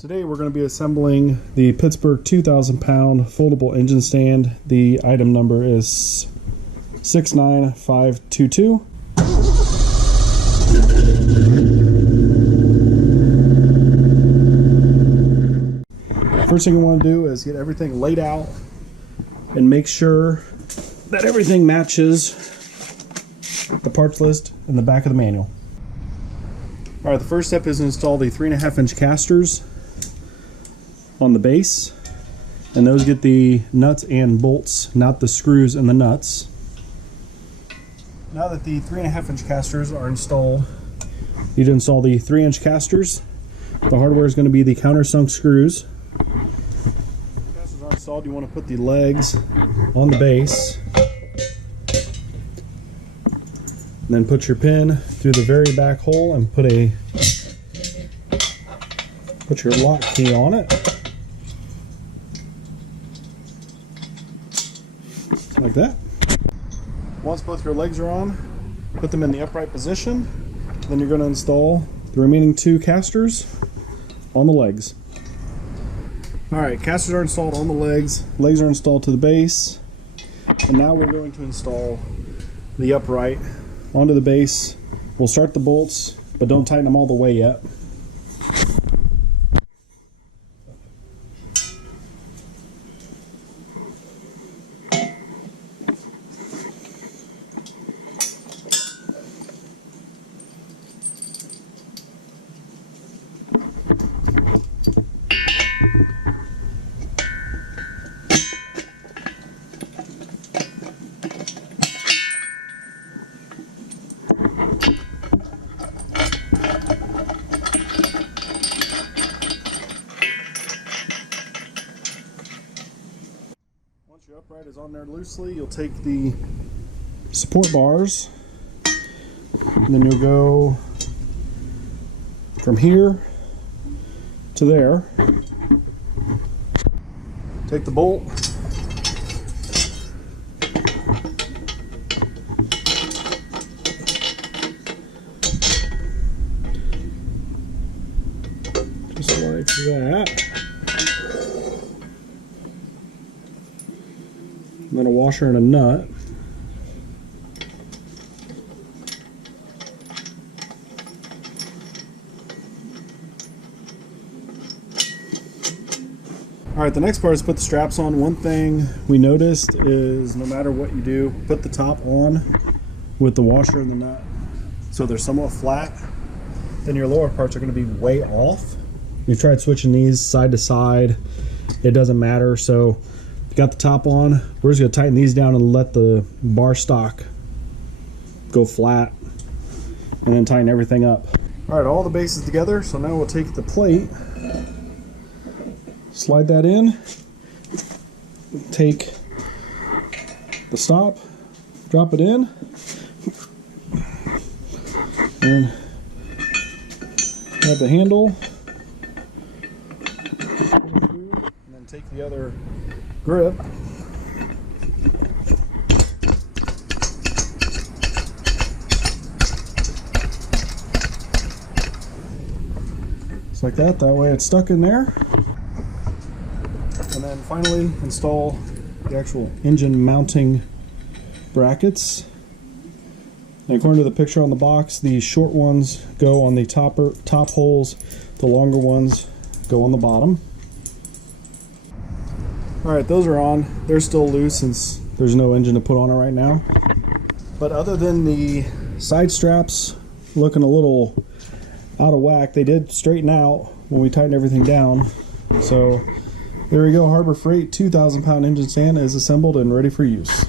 Today we're going to be assembling the Pittsburgh 2,000 pound foldable engine stand. The item number is 69522. First thing we want to do is get everything laid out and make sure that everything matches the parts list in the back of the manual. Alright, the first step is to install the 3.5 inch casters on the base, and those get the nuts and bolts, not the screws and the nuts. Now that the 3.5 inch casters are installed, you need to install the 3 inch casters. The hardware is going to be the countersunk screws. When the casters are installed, you want to put the legs on the base, and then put your pin through the very back hole and put your lock key on it. Like that. Once both your legs are on, put them in the upright position. Then you're going to install the remaining 2 casters on the legs. Alright, casters are installed on the legs. Legs are installed to the base. And now we're going to install the upright onto the base. We'll start the bolts, but don't tighten them all the way yet. Once your upright is on there loosely, you'll take the support bars, and then you'll go from here to there. Take the bolt, just like that. And then a washer and a nut. Alright, the next part is put the straps on. One thing we noticed is no matter what you do, put the top on with the washer and the nut so they're somewhat flat. Then your lower parts are going to be way off. We've tried switching these side to side. It doesn't matter. So got the top on, we're just going to tighten these down and let the bar stock go flat, and then tighten everything up. Alright, all the bases together, so now we'll take the plate, slide that in, take the stop, drop it in, and have the handle, and then take the other grip, just like that. That way it's stuck in there. And then finally install the actual engine mounting brackets. And according to the picture on the box, the short ones go on the top holes, the longer ones go on the bottom. Alright, those are on. They're still loose since there's no engine to put on it right now. But other than the side straps looking a little out of whack, they did straighten out when we tightened everything down. So there we go, Harbor Freight 2,000 pound engine stand is assembled and ready for use.